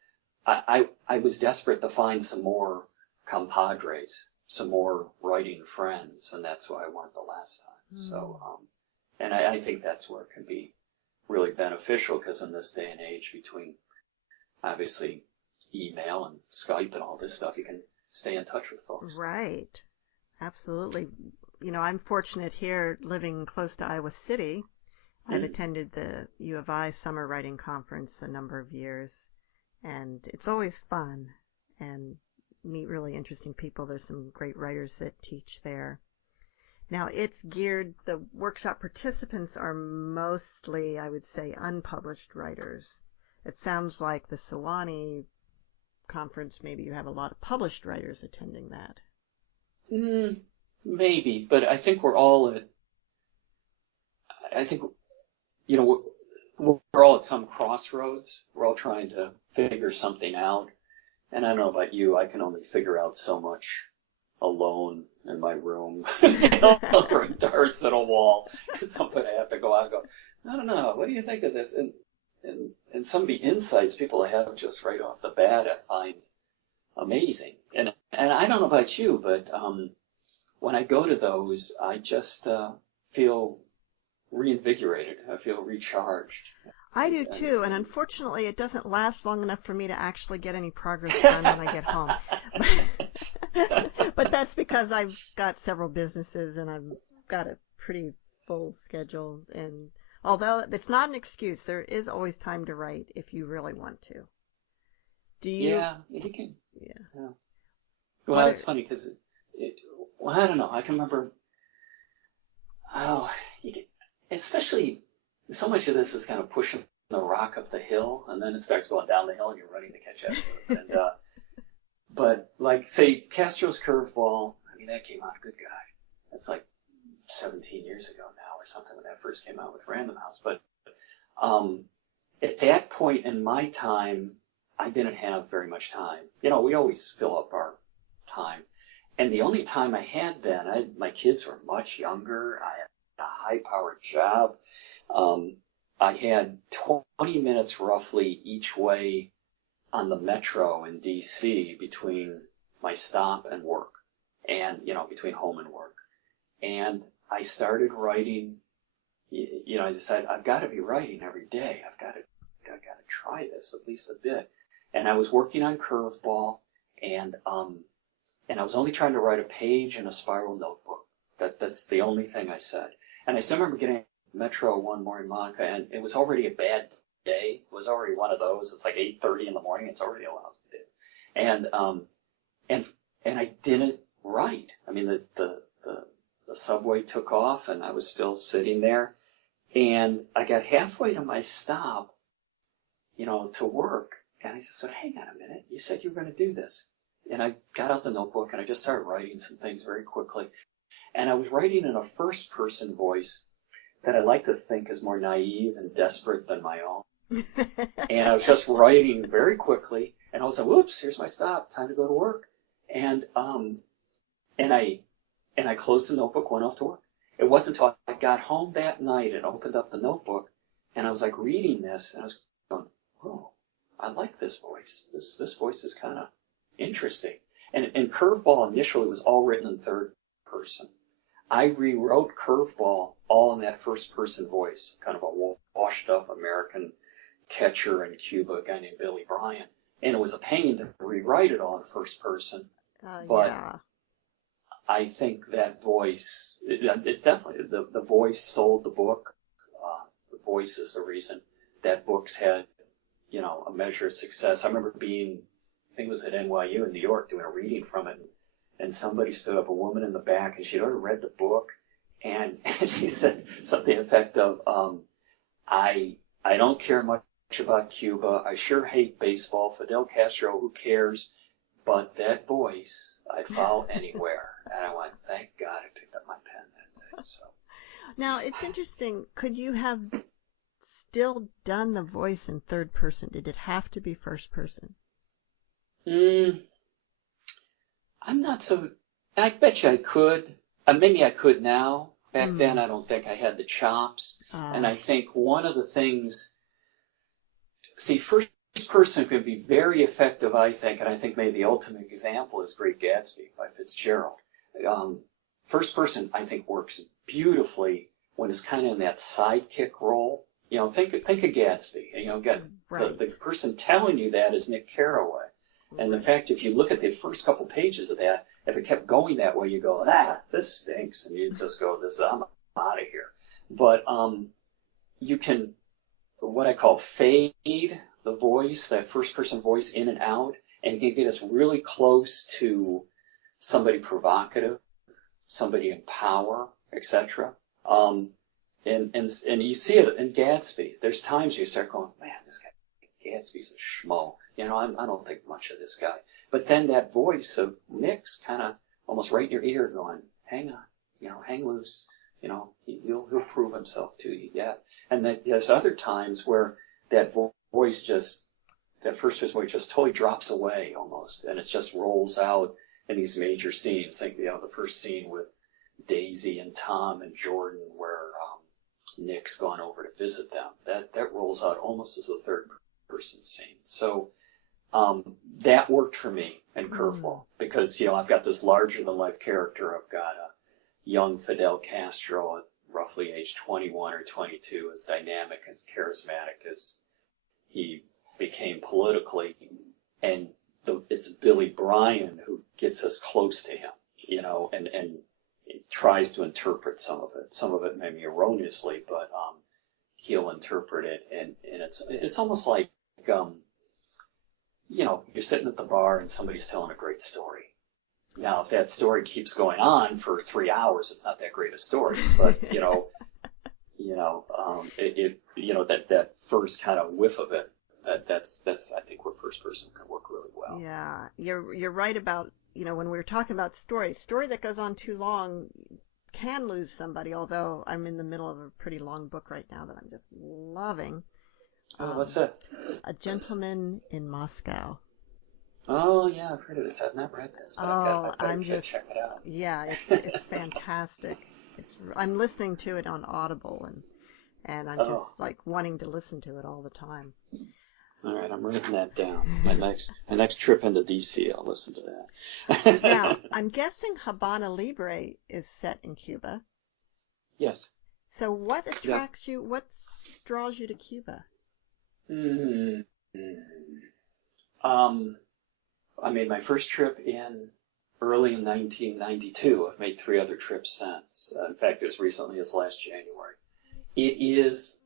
I was desperate to find some more compadres, some more writing friends, and that's why I went the last time. So, and I think that's where it can be really beneficial, because in this day and age, between obviously email and Skype and all this stuff, you can stay in touch with folks. Right. Absolutely. I'm fortunate here, living close to Iowa City. I've attended the U of I Summer Writing Conference a number of years, and it's always fun and meet really interesting people. There's some great writers that teach there. Now, the workshop participants are mostly, I would say, unpublished writers. It sounds like the Sewanee conference, maybe you have a lot of published writers attending that. Maybe, but I think we're all at, I think, you know, we're all at some crossroads. We're all trying to figure something out. And I don't know about you, I can only figure out so much alone in my room. Throwing darts at a wall. At some point I have to go out and go, I don't know, what do you think of this? And some of the insights people have just right off the bat I find amazing. And I don't know about you, but when I go to those, I just feel reinvigorated. I feel recharged. I do too, and unfortunately it doesn't last long enough for me to actually get any progress done when I get home. But that's because I've got several businesses and I've got a pretty full schedule. And although it's not an excuse, there is always time to write if you really want to. Do you? Yeah, you can. Yeah. Well, it's funny because, well, I don't know. I can remember, especially so much of this is kind of pushing the rock up the hill, and then it starts going down the hill, and you're running to catch up. And but like say Castro's Curveball, I mean that came out, good guy. That's like 17 years ago now or something when that first came out with Random House. But at that point in my time, I didn't have very much time. You know, we always fill up our time. And the only time I had then, my kids were much younger. I had a high-powered job. I had 20 minutes roughly each way on the metro in D.C. between my stop and work and, you know, between home and work. And I started writing, you know, I decided I've got to be writing every day. I've got to try this at least a bit. And I was working on Curveball, and I was only trying to write a page in a spiral notebook. That's the only thing I said. And I still remember getting Metro one morning, Monica, and it was already a bad day. It was already one of those. It's like 8:30 in the morning. It's already a lousy day. And I didn't write. I mean, the subway took off, and I was still sitting there. And I got halfway to my stop, you know, to work, and I just said, hang on a minute. You said you were going to do this. And I got out the notebook, and I just started writing some things very quickly. And I was writing in a first-person voice that I like to think is more naive and desperate than my own. And I was just writing very quickly, and I was like, whoops, here's my stop, time to go to work. And I closed the notebook, went off to work. It wasn't until I got home that night and opened up the notebook, and I was like reading this, and I was going, oh, I like this voice. This voice is kind of interesting. And Curveball initially was all written in third person. I rewrote Curveball all in that first-person voice, kind of a washed-up American catcher in Cuba, a guy named Billy Bryant. And it was a pain to rewrite it all in first person. But yeah. I think that voice, it's definitely, the voice sold the book. The voice is the reason that book's had, you know, a measure of success. I remember being, I think it was at NYU in New York, doing a reading from it. And somebody stood up, a woman in the back, and she'd already read the book, and she said something to the effect of, I don't care much about Cuba. I sure hate baseball. Fidel Castro, who cares? But that voice, I'd follow anywhere. And I went, thank God I picked up my pen that day. So now, it's interesting. Could you have still done the voice in third person? Did it have to be first person? I'm not so, I bet you I could. Maybe I could now. Back then, I don't think I had the chops. And I think one of the things, see, first person could be very effective, I think, and I think maybe the ultimate example is Great Gatsby by Fitzgerald. First person, I think, works beautifully when it's kind of in that sidekick role. You know, think of Gatsby. You know, the person telling you that is Nick Carraway. And the fact, if you look at the first couple pages of that, if it kept going that way, you go, this stinks, and you just go, I'm out of here. But you can, what I call fade the voice, that first-person voice in and out, and you can get us really close to somebody provocative, somebody in power, etc. And you see it in Gatsby. There's times you start going, man, this guy Gatsby's a schmo. You know, I don't think much of this guy. But then that voice of Nick's kind of almost right in your ear going, hang on, you know, hang loose. You know, he'll prove himself to you yet. And then there's other times where that voice that first voice just totally drops away almost, and it just rolls out in these major scenes. Think, you know, the first scene with Daisy and Tom and Jordan where Nick's gone over to visit them. That rolls out almost as a third person scene. So that worked for me in Curveball because, you know, I've got this larger than life character. I've got a young Fidel Castro at roughly age 21 or 22, as dynamic, as charismatic as he became politically. And it's Billy Bryan who gets us close to him, you know, and tries to interpret some of it. Some of it maybe erroneously, but he'll interpret it. And it's almost like, you know, you're sitting at the bar and somebody's telling a great story. Now, if that story keeps going on for 3 hours, it's not that great a story. But you know, that first kind of whiff of it, that's I think where first person can work really well. Yeah, you're right about, you know, when we were talking about story that goes on too long can lose somebody. Although I'm in the middle of a pretty long book right now that I'm just loving. What's that? A Gentleman in Moscow. Oh yeah, I've heard of this. I've not read this, but I've got to check it out. Yeah, it's fantastic. I'm listening to it on Audible, and I'm just like wanting to listen to it all the time. All right, I'm writing that down. My next trip into DC, I'll listen to that. Now, I'm guessing Habana Libre is set in Cuba. Yes. So what attracts you? What draws you to Cuba? I made my first trip early in 1992. I've made 3 other trips since. In fact, as recently as last January. It is,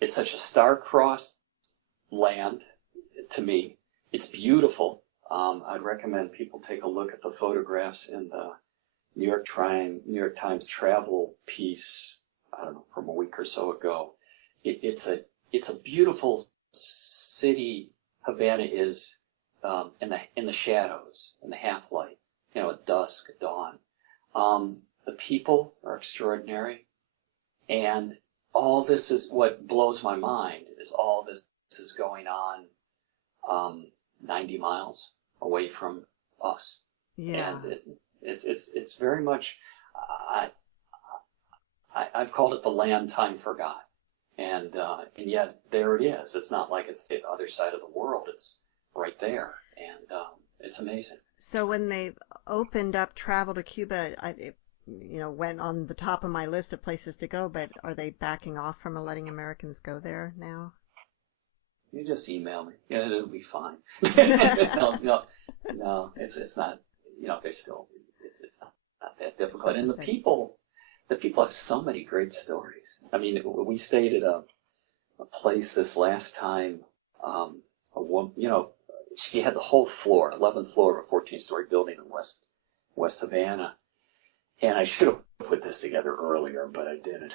it's such a star-crossed land to me. It's beautiful. I'd recommend people take a look at the photographs in the New York Times travel piece, I don't know, from a week or so ago. It's a beautiful city. Havana is in the shadows, in the half light, you know, at dusk, at dawn. The people are extraordinary, and all this is what blows my mind. Is all this is going on 90 miles away from us. Yeah. And it's very much. I've called it the land time forgot. And yet there it is. It's not like it's the other side of the world. It's right there, and it's amazing. So when they opened up travel to Cuba, it went on the top of my list of places to go. But are they backing off from letting Americans go there now? You just email me. Yeah, it'll be fine. No, it's not. You know, they're still. It's not that difficult, and the people have so many great stories. I mean, we stayed at a place this last time. A woman, you know, she had the whole floor, 11th floor of a 14-story building in West Havana. And I should have put this together earlier, but I didn't.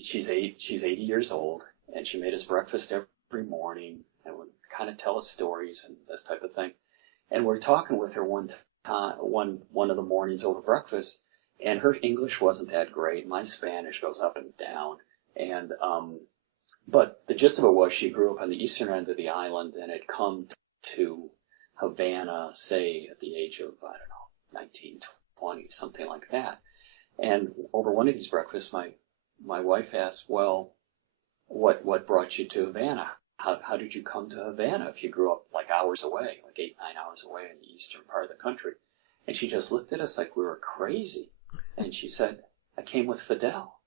She's 80 years old, and she made us breakfast every morning and would kind of tell us stories and this type of thing. And we're talking with her one of the mornings over breakfast. And her English wasn't that great. My Spanish goes up and down. And but the gist of it was she grew up on the eastern end of the island and had come to Havana, say, at the age of, I don't know, 19, 20, something like that. And over one of these breakfasts, my wife asked, well, what brought you to Havana? How did you come to Havana if you grew up like hours away, like 8, 9 hours away in the eastern part of the country? And she just looked at us like we were crazy. And she said, I came with Fidel.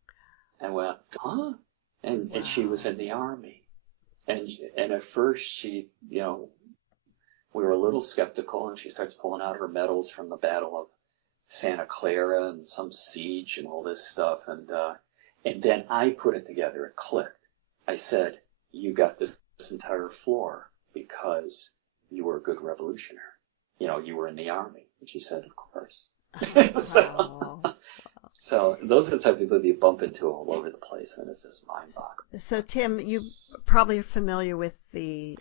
And we went, huh? And she was in the army. And at first she, you know, we were a little skeptical, and she starts pulling out her medals from the Battle of Santa Clara and some siege and all this stuff. And then I put it together. It clicked. I said, you got this entire floor because you were a good revolutionary. You know, you were in the army. And she said, of course. So those are the type of people you bump into all over the place, and it's just mind-boggling. So, Tim, you probably are familiar with the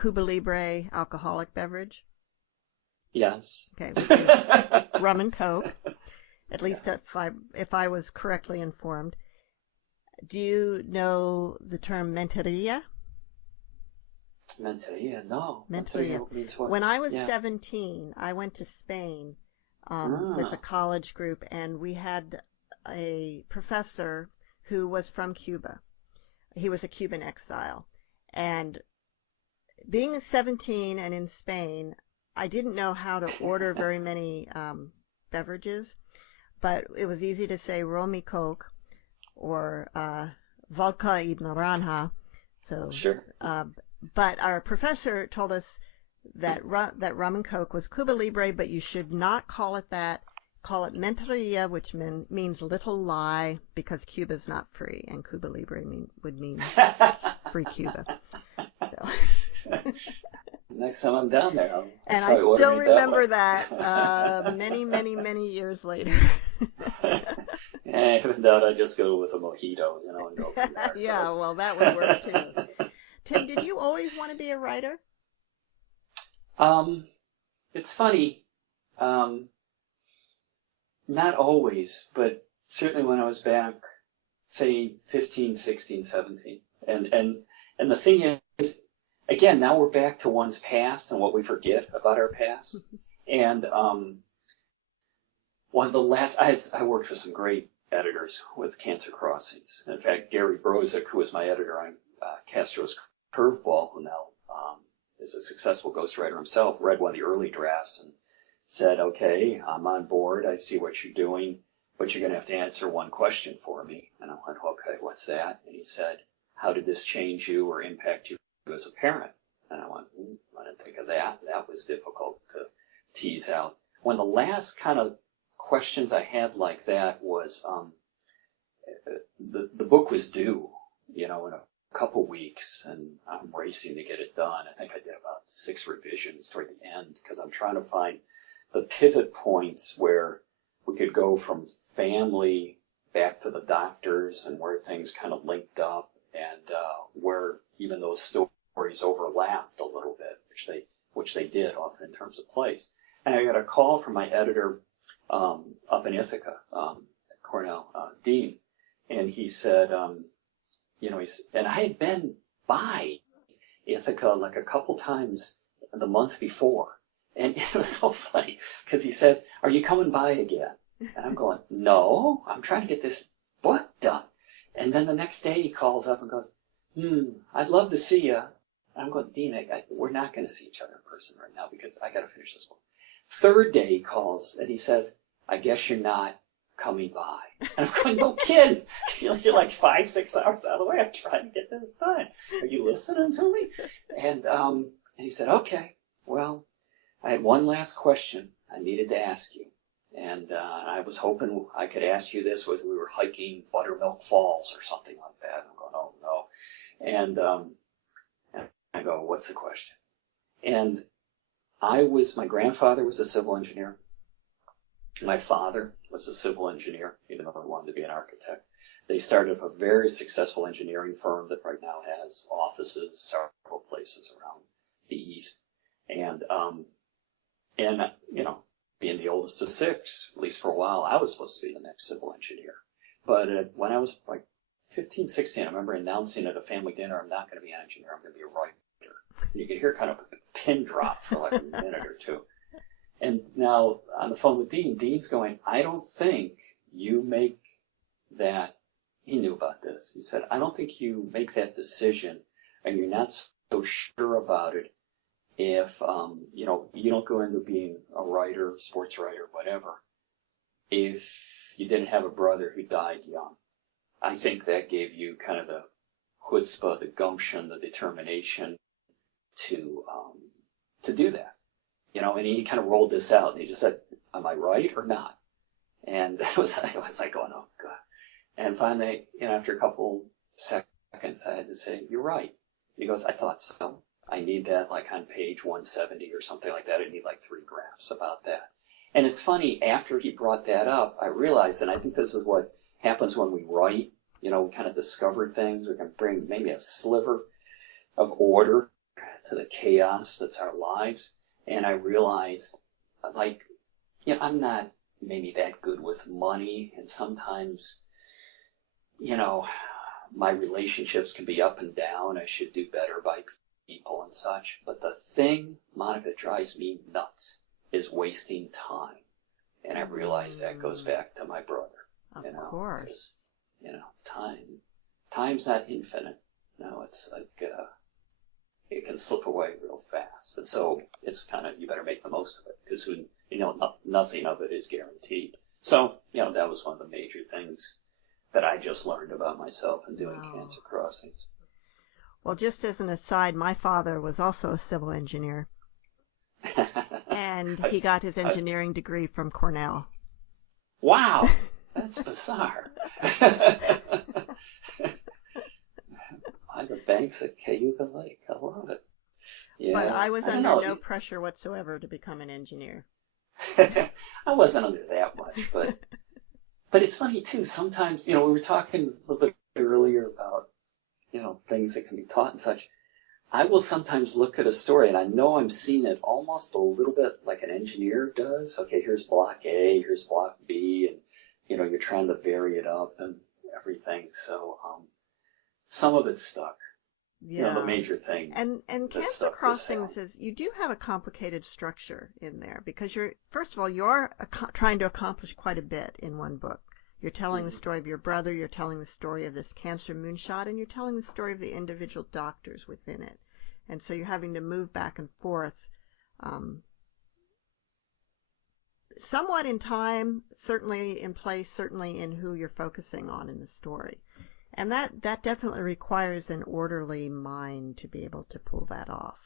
Cuba Libre alcoholic beverage? Yes. Okay, which is rum and Coke. At least Yes. if I was correctly informed. Do you know the term menteria? Mentoria, no. Menteria. Mentoria means what? When I was Yeah. 17, I went to Spain with a Ah, college group, and we had a professor who was from Cuba. He was a Cuban exile. And being 17 and in Spain, I didn't know how to order very many beverages, but it was easy to say rum y Coke or vodka y naranja. So, sure. but our professor told us that rum and Coke was Cuba Libre, but you should not call it that. Call it menteria, which means little lie, because Cuba's not free, and Cuba Libre would mean free Cuba. So. Next time I'm down there, I'll And try I still ordering it remember that way. that many, many, many years later. Even though I just go with a mojito, and go from there. Yeah, well, that would work too. Tim, did you always want to be a writer? It's funny. Not always, but certainly when I was back, say 15, 16, 17. And the thing is, again, now we're back to one's past and what we forget about our past. And one of the last, I worked with some great editors with Cancer Crossings. In fact, Gary Brozick, who was my editor on Castro's Curveball, who now is a successful ghostwriter himself, read one of the early drafts and said, okay, I'm on board. I see what you're doing, but you're going to have to answer one question for me. And I went, okay, what's that? And he said, how did this change you or impact you as a parent? And I went, I didn't think of that. That was difficult to tease out. One of the last kind of questions I had like that was the book was due, in a couple weeks, and I'm racing to get it done. I think I did about 6 revisions toward the end because I'm trying to find the pivot points where we could go from family back to the doctors and where things kind of linked up and where even those stories overlapped a little bit, which they did often in terms of place. And I got a call from my editor up in Ithaca, at Cornell, Dean, and he said, and I had been by Ithaca like a couple times the month before. And it was so funny because he said, are you coming by again? And I'm going, no, I'm trying to get this book done. And then the next day he calls up and goes, I'd love to see you. And I'm going, Dean, we're not going to see each other in person right now because I got to finish this book. Third day he calls and he says, I guess you're not coming by. And I'm going, no kidding. You're like 5-6 hours out of the way. I'm trying to get this done. Are you listening to me? And he said, okay, well, I had one last question I needed to ask you. And I was hoping I could ask you this when we were hiking Buttermilk Falls or something like that. I'm going, oh, no. And I go, what's the question? And my grandfather was a civil engineer. My father was a civil engineer, even though he wanted to be an architect. They started a very successful engineering firm that right now has offices several places around the East. And being the oldest of 6, at least for a while, I was supposed to be the next civil engineer. But when I was like 15, 16, I remember announcing at a family dinner, I'm not going to be an engineer, I'm going to be a writer. And you could hear kind of a pin drop for like a minute or two. And now on the phone with Dean's going, I don't think you make that, he knew about this. He said, I don't think you make that decision and you're not so sure about it if, you don't go into being a writer, sports writer, whatever, if you didn't have a brother who died young. I think that gave you kind of the chutzpah, the gumption, the determination to do that. And he kind of rolled this out and he just said, am I right or not? And I was like going, oh God. And finally, after a couple seconds, I had to say, you're right. He goes, I thought so. I need that like on page 170 or something like that. I need like 3 graphs about that. And it's funny, after he brought that up, I realized, and I think this is what happens when we write, we kind of discover things. We can bring maybe a sliver of order to the chaos that's our lives. And I realized, I'm not maybe that good with money, and sometimes, my relationships can be up and down. I should do better by people and such. But the thing, Monica, that drives me nuts is wasting time. And I realize that goes back to my brother. Of course. Time's not infinite. It's like, it can slip away real fast. And so it's kind of, you better make the most of it, because nothing of it is guaranteed. So, that was one of the major things that I just learned about myself in doing Cancer Crossings. Well, just as an aside, my father was also a civil engineer. And he got his engineering degree from Cornell. Wow, that's bizarre. By the banks at Cayuga Lake. I love it. Yeah, but I was under no pressure whatsoever to become an engineer. I wasn't under that much, but it's funny too. Sometimes, we were talking a little bit earlier about, things that can be taught and such. I will sometimes look at a story and I know I'm seeing it almost a little bit like an engineer does. Okay, here's block A, here's block B, and, you're trying to vary it up and everything. So, some of it's stuck. Yeah. The major thing. And Cancer Crossings is, you do have a complicated structure in there, because first of all, you're trying to accomplish quite a bit in one book. You're telling the story of your brother, you're telling the story of this cancer moonshot, and you're telling the story of the individual doctors within it. And so you're having to move back and forth, somewhat in time, certainly in place, certainly in who you're focusing on in the story. And that definitely requires an orderly mind to be able to pull that off.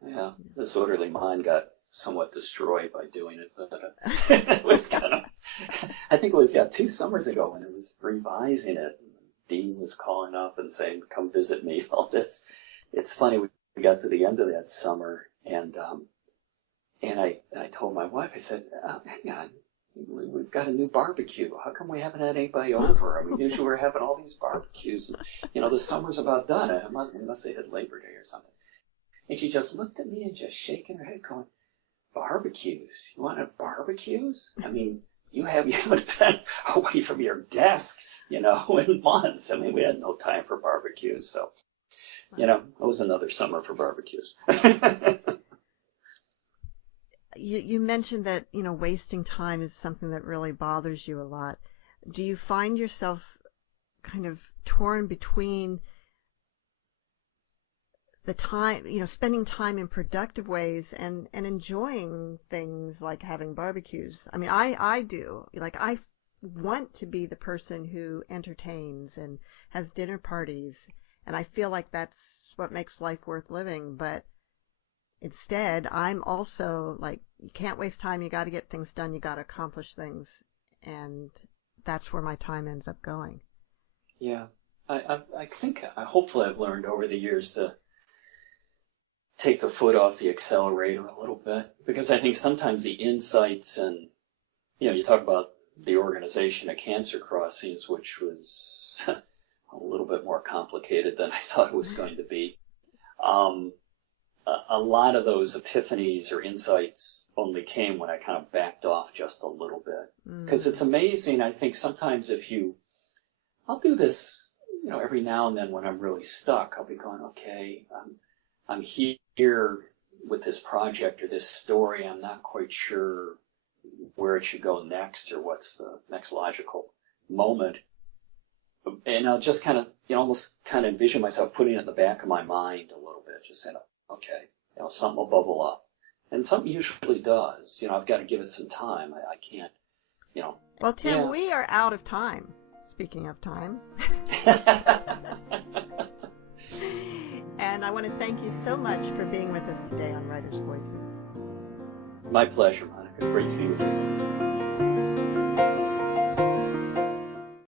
Yeah, this orderly mind got somewhat destroyed by doing it, but it was I think it was 2 summers ago when it was revising it. Dean was calling up and saying, "Come visit me." All this. It's funny, we got to the end of that summer, and I told my wife, I said, "Hang on, we've got a new barbecue. How come we haven't had anybody over? I mean, usually we're having all these barbecues. And, the summer's about done. We must have hit Labor Day or something." And she just looked at me and just shaking her head, going, "Barbecues? You want to have barbecues? I mean, you haven't been away from your desk, in months. I mean, we had no time for barbecues. So, it was another summer for barbecues." You mentioned that, wasting time is something that really bothers you a lot. Do you find yourself kind of torn between the time, spending time in productive ways and enjoying things like having barbecues? I mean, I do. Like, I want to be the person who entertains and has dinner parties, and I feel like that's what makes life worth living, but instead, I'm also like, you can't waste time. You got to get things done. You got to accomplish things. And that's where my time ends up going. Yeah. I think, hopefully I've learned over the years to take the foot off the accelerator a little bit, because I think sometimes the insights and, you talk about the organization of Cancer Crossings, which was a little bit more complicated than I thought it was going to be. A lot of those epiphanies or insights only came when I kind of backed off just a little bit. Because it's amazing, I think sometimes I'll do this, every now and then when I'm really stuck. I'll be going, okay, I'm here with this project or this story. I'm not quite sure where it should go next or what's the next logical moment. And I'll just kind of, almost kind of envision myself putting it in the back of my mind a little bit, just saying, okay, something will bubble up. And something usually does. I've got to give it some time. I can't, Well, Tim, we are out of time. Speaking of time. And I want to thank you so much for being with us today on Writers' Voices. My pleasure, Monica. Great to be with you.